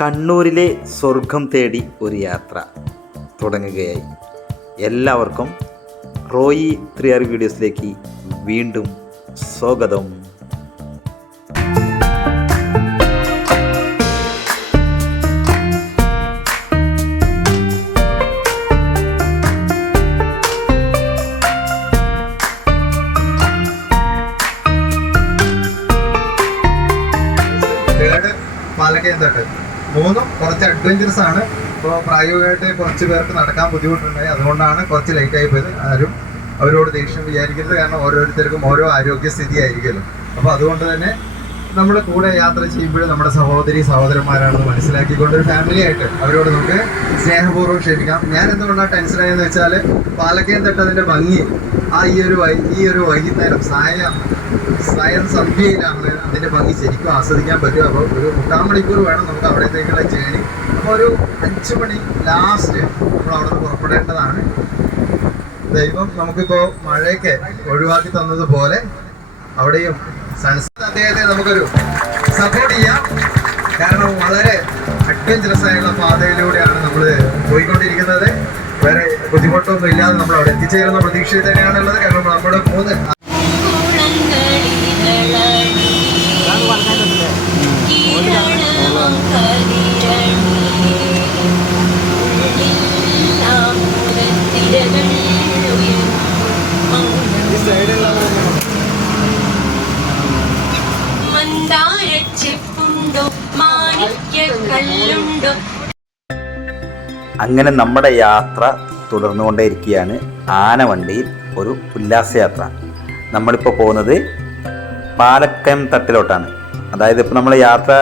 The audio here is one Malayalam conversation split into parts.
കണ്ണൂരിലെ സ്വർഗം തേടി ഒരു യാത്ര തുടങ്ങുകയായി. എല്ലാവർക്കും റോയി 3R വീഡിയോസിലേക്ക് വീണ്ടും സ്വാഗതം. പാലക്കയത്തോട്ട് മൂന്നും കുറച്ച് അഡ്വഞ്ചറസ് ആണ്. ഇപ്പോൾ പ്രായോഗികമായിട്ട് കുറച്ച് പേർക്ക് നടക്കാൻ ബുദ്ധിമുട്ടുണ്ടായി, അതുകൊണ്ടാണ് കുറച്ച് ലേറ്റ് ആയി പോയത്. ആരും അവരോട് ദേഷ്യം വിചാരിക്കരുത്, കാരണം ഓരോരുത്തർക്കും ഓരോ ആരോഗ്യസ്ഥിതി ആയിരിക്കുമല്ലോ. അപ്പോൾ അതുകൊണ്ട് തന്നെ നമ്മുടെ കൂടെ യാത്ര ചെയ്യുമ്പോൾ നമ്മുടെ സഹോദരന്മാരാണെന്ന് മനസ്സിലാക്കിക്കൊണ്ട് ഒരു ഫാമിലി ആയിട്ട് അവരോട് നമുക്ക് സ്നേഹപൂർവ്വം ക്ഷമിക്കാം. ഞാൻ എന്തുകൊണ്ടാണ് ടെൻഷനായെന്ന് വെച്ചാൽ പാലക്കയം തൊട്ടതിൻ്റെ ഭംഗി ഈ ഒരു വൈകുന്നേരം സായം സന്ധ്യയിലാണ് അതിൻ്റെ ഭംഗി ശരിക്കും ആസ്വദിക്കാൻ പറ്റും. അപ്പോൾ ഒരു 3/4 മണിക്കൂർ വേണം നമുക്ക് അവിടത്തേക്കുള്ള ജേണി. അപ്പോൾ ഒരു 5 മണി ലാസ്റ്റ് നമ്മൾ അവിടെ നിന്ന് പുറപ്പെടേണ്ടതാണ്. ദൈവം നമുക്കിപ്പോൾ മഴയൊക്കെ ഒഴിവാക്കി തന്നതുപോലെ അവിടെയും സൺസെറ്റ് അദ്ദേഹത്തെ നമുക്കൊരു സപ്പോർട്ട് ചെയ്യാം. കാരണം വളരെ അഡ്വഞ്ചറസ് ആയുള്ള പാതയിലൂടെയാണ് നമ്മൾ പോയിക്കൊണ്ടിരിക്കുന്നത്. വേറെ ബുദ്ധിമുട്ടൊന്നും ഇല്ലാതെ നമ്മൾ അവിടെ എത്തിച്ചേരുന്ന പ്രതീക്ഷയിൽ തന്നെയാണുള്ളത്. കാരണം നമ്മുടെ 3 അങ്ങനെ നമ്മുടെ യാത്ര തുടർന്നുകൊണ്ടേയിരിക്കുകയാണ്. ആനവണ്ടിയിൽ ഒരു ഉല്ലാസയാത്ര. നമ്മളിപ്പോൾ പോകുന്നത് പാലക്കയം തട്ടിലോട്ടാണ്. അതായത് ഇപ്പോൾ നമ്മൾ യാത്ര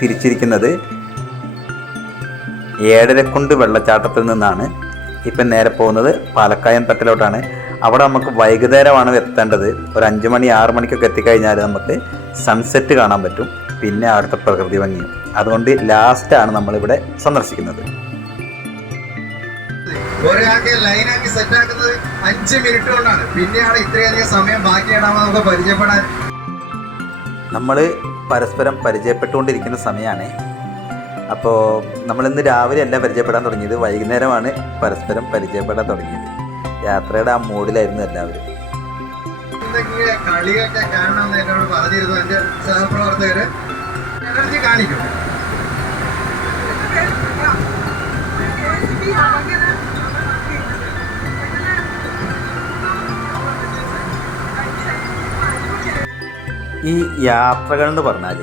തിരിച്ചിരിക്കുന്നത് ഏഴരക്കുണ്ട് വെള്ളച്ചാട്ടത്തിൽ നിന്നാണ്. ഇപ്പം നേരെ പോകുന്നത് പാലക്കയം തട്ടിലോട്ടാണ്. അവിടെ നമുക്ക് വൈകുന്നേരമാണ് എത്തേണ്ടത്. ഒരു 5 മണി 6 മണിക്കൊക്കെ എത്തിക്കഴിഞ്ഞാൽ നമുക്ക് സൺസെറ്റ് കാണാൻ പറ്റും. പിന്നെ അവിടുത്തെ പ്രകൃതി ഭംഗിയും. അതുകൊണ്ട് ലാസ്റ്റാണ് നമ്മളിവിടെ സന്ദർശിക്കുന്നത്. ഒരാൾക്ക് ലൈനാക്കി സെറ്റാക്കുന്നത് 5 മിനിറ്റ് കൊണ്ടാണ്. പിന്നെയാണ് ഇത്രയധികം സമയം ബാക്കിയിടാമോ നമുക്ക് പരിചയപ്പെടാൻ. നമ്മൾ പരസ്പരം പരിചയപ്പെട്ടുകൊണ്ടിരിക്കുന്ന സമയമാണ്. അപ്പോൾ നമ്മളിന്ന് രാവിലെ അല്ല പരിചയപ്പെടാൻ തുടങ്ങിയത്, വൈകുന്നേരമാണ് പരസ്പരം പരിചയപ്പെടാൻ തുടങ്ങിയത്. യാത്രയുടെ ആ മൂഡിലായിരുന്നു എല്ലാവരും. എന്തെങ്കിലും കളിയൊക്കെ കാണണമെന്ന് എന്നോട് പറഞ്ഞിരുന്നു എൻ്റെ സഹപ്രവർത്തകർ. എനർജി കാണിക്കും. ഈ യാത്രകൾ എന്ന് പറഞ്ഞാൽ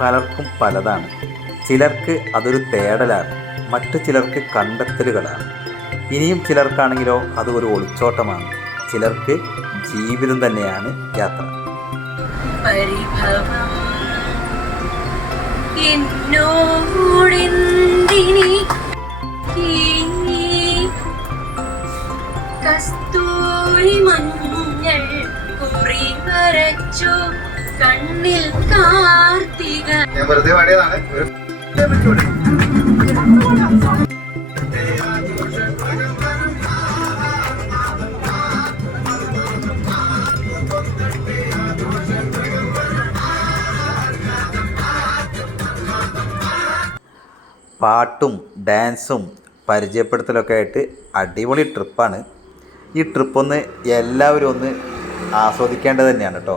പലർക്കും പലതാണ്. ചിലർക്ക് അതൊരു തേടലാണ്, മറ്റു ചിലർക്ക് കണ്ടെത്തലുകളാണ്. ഇനിയും ചിലർക്കാണെങ്കിലോ അത് ഒരു ഒളിച്ചോട്ടമാണ്. ചിലർക്ക് ജീവിതം തന്നെയാണ് യാത്ര. കസ്തൂരി മഞ്ഞൾ കുറി വരച്ചു കണ്ണിൽ കാർത്തിക. ഞാൻ വെറുതെ പാടിയതാണ്. പാട്ടും ഡാൻസും പരിചയപ്പെടുത്തലൊക്കെ ആയിട്ട് അടിപൊളി ട്രിപ്പാണ്. ഈ ട്രിപ്പൊന്ന് എല്ലാവരും ഒന്ന് ആസ്വദിക്കേണ്ടത് തന്നെയാണ് കേട്ടോ.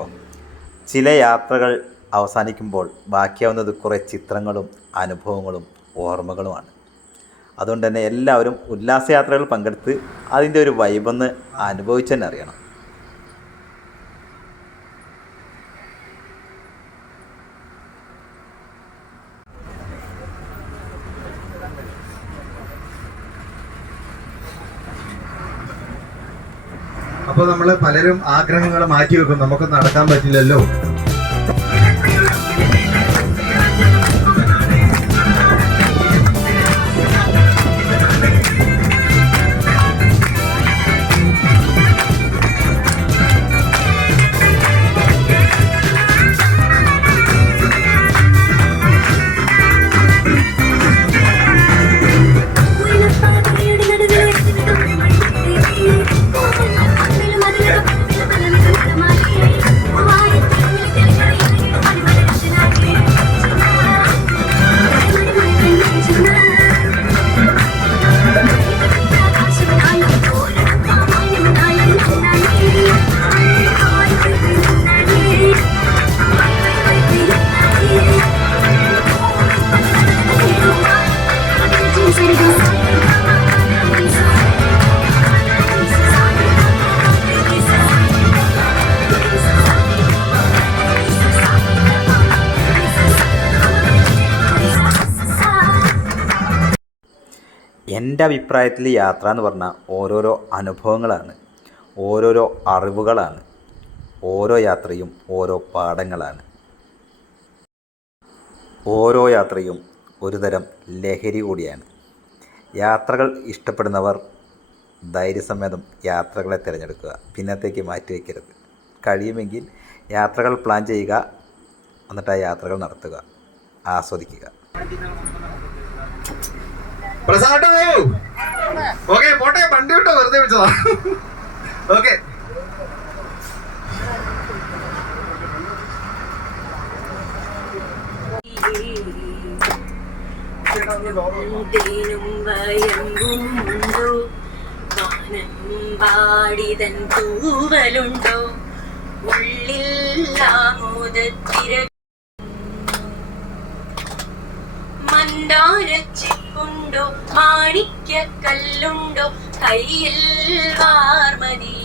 ചില യാത്രകൾ അവസാനിക്കുമ്പോൾ ബാക്കിയാവുന്നത് കുറേ ചിത്രങ്ങളും അനുഭവങ്ങളും ഓർമ്മകളുമാണ്. അതുകൊണ്ട് തന്നെ എല്ലാവരും ഉല്ലാസയാത്രകൾ പങ്കെടുത്ത് അതിൻ്റെ ഒരു വൈബൊന്ന് അനുഭവിച്ചു തന്നെ അറിയണം. അപ്പോൾ നമ്മൾ പലരും ആഗ്രഹങ്ങൾ മാറ്റി വെക്കും, നമുക്ക് നടക്കാൻ പറ്റില്ലല്ലോ. എൻ്റെ അഭിപ്രായത്തിൽ യാത്ര എന്ന് പറഞ്ഞാൽ ഓരോരോ അനുഭവങ്ങളാണ്, ഓരോരോ അറിവുകളാണ്. ഓരോ യാത്രയും ഓരോ പാഠങ്ങളാണ്. ഓരോ യാത്രയും ഒരു തരം ലഹരി കൂടിയാണ്. യാത്രകൾ ഇഷ്ടപ്പെടുന്നവർ ധൈര്യസമേതം യാത്രകളെ തിരഞ്ഞെടുക്കുക, പിന്നത്തേക്ക് മാറ്റിവെക്കരുത്. കഴിയുമെങ്കിൽ യാത്രകൾ പ്ലാൻ ചെയ്യുക, എന്നിട്ട് ആ യാത്രകൾ നടത്തുക, ആസ്വദിക്കുക. പോട്ടെ, വണ്ടി വിട്ടോ, വെറുതെ വിളിച്ചതാ. ഓക്കെ, തേനും വയമ്പുമുണ്ടോ, വാനമ്പാടിതൻ തൂവലുണ്ടോ, ഉള്ളിൽ ആമോദത്തിര മന്ദാരച്ചിപ്പുണ്ടോ, മാണിക്യക്കല്ലുണ്ടോ, കയ്യിൽ വാർമതി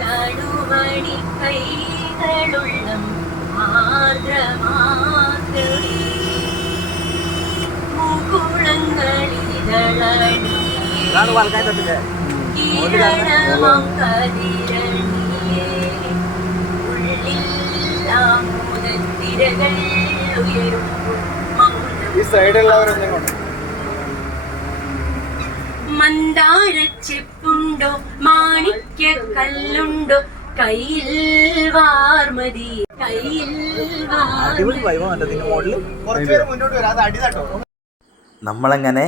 തണുമണി കൈകളുള്ള ആർദ്രമാർദ്രമേ മുകുളങ്ങളിതളണി കിരണമാം കതിരണിയേ ഉള്ളിൽ ആമോദത്തിരകൾ ഉയരുമ്പോൾ മന്ദാരച്ചെപ്പുണ്ടോ, മാണിക്യക്കല്ലുണ്ടോ, കയ്യിൽ വാർമതി കയ്യിൽ നമ്മളങ്ങനെ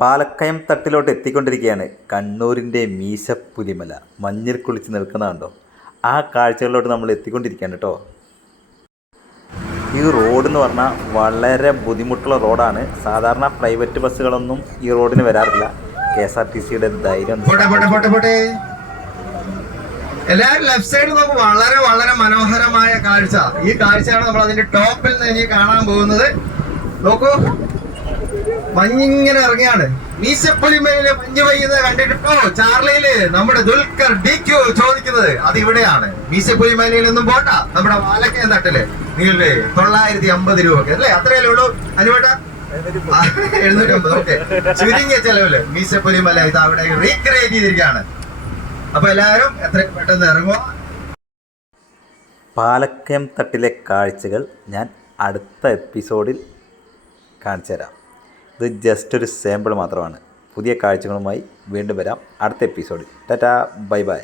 പാലക്കയം തട്ടിലോട്ട് എത്തിക്കൊണ്ടിരിക്കുകയാണ്. കണ്ണൂരിൻ്റെ മീശപ്പുലിമല മഞ്ഞിൽ കുളിച്ച് നിൽക്കുന്നതുണ്ടോ? ആ കാഴ്ചകളിലോട്ട് നമ്മൾ എത്തിക്കൊണ്ടിരിക്കുകയാണ് കേട്ടോ. ഈ റോഡ് എന്ന് പറഞ്ഞാൽ വളരെ ബുദ്ധിമുട്ടുള്ള റോഡാണ്. സാധാരണ പ്രൈവറ്റ് ബസ്സുകളൊന്നും ഈ റോഡിന് വരാറില്ല. KSRTCയുടെ ധൈര്യം. എല്ലാവരും ലെഫ്റ്റ് സൈഡ് നോക്കും. വളരെ വളരെ മനോഹരമായ കാഴ്ച. ഈ കാഴ്ചയാണ് നമ്മൾ അതിന്റെ ടോപ്പിൽ നിന്ന് ഇനി കാണാൻ പോകുന്നത്. നോക്കൂ, മഞ്ഞിങ്ങനെ ഇറങ്ങിയാണ്. മീശപ്പുലിമയില് മഞ്ഞ് പെയ്യുന്നത് കണ്ടിട്ടോ ചാർലിയില് നമ്മുടെ ദുൽഖർ DQ ചോദിക്കുന്നത് അത് ഇവിടെയാണ്. മീശപ്പുലിമലയിൽ നിന്നും പോട്ട നമ്മുടെ പാലക്കയം തട്ടില് നിങ്ങളുടെ 950 രൂപക്ക് അല്ലേ? അത്രയല്ലേ ഉള്ളൂ അനുവേട്ട? 750. ഓക്കെ, ചുരുങ്ങിയ ചെലവില് മീശപ്പുലിമല ഇത് അവിടെ റീക്രിയേറ്റ് ചെയ്തിരിക്കുകയാണ്. അപ്പൊ എല്ലാവരും എത്രയും പെട്ടെന്ന് ഇറങ്ങുക. പാലക്കയം തട്ടിലെ കാഴ്ചകൾ ഞാൻ അടുത്ത എപ്പിസോഡിൽ കാണിച്ചു തരാം. ഇത് ജസ്റ്റ് ഒരു സാമ്പിൾ മാത്രമാണ്. പുതിയ കാഴ്ചകളുമായി വീണ്ടും വരാം അടുത്ത എപ്പിസോഡിൽ. Tata, bye bye.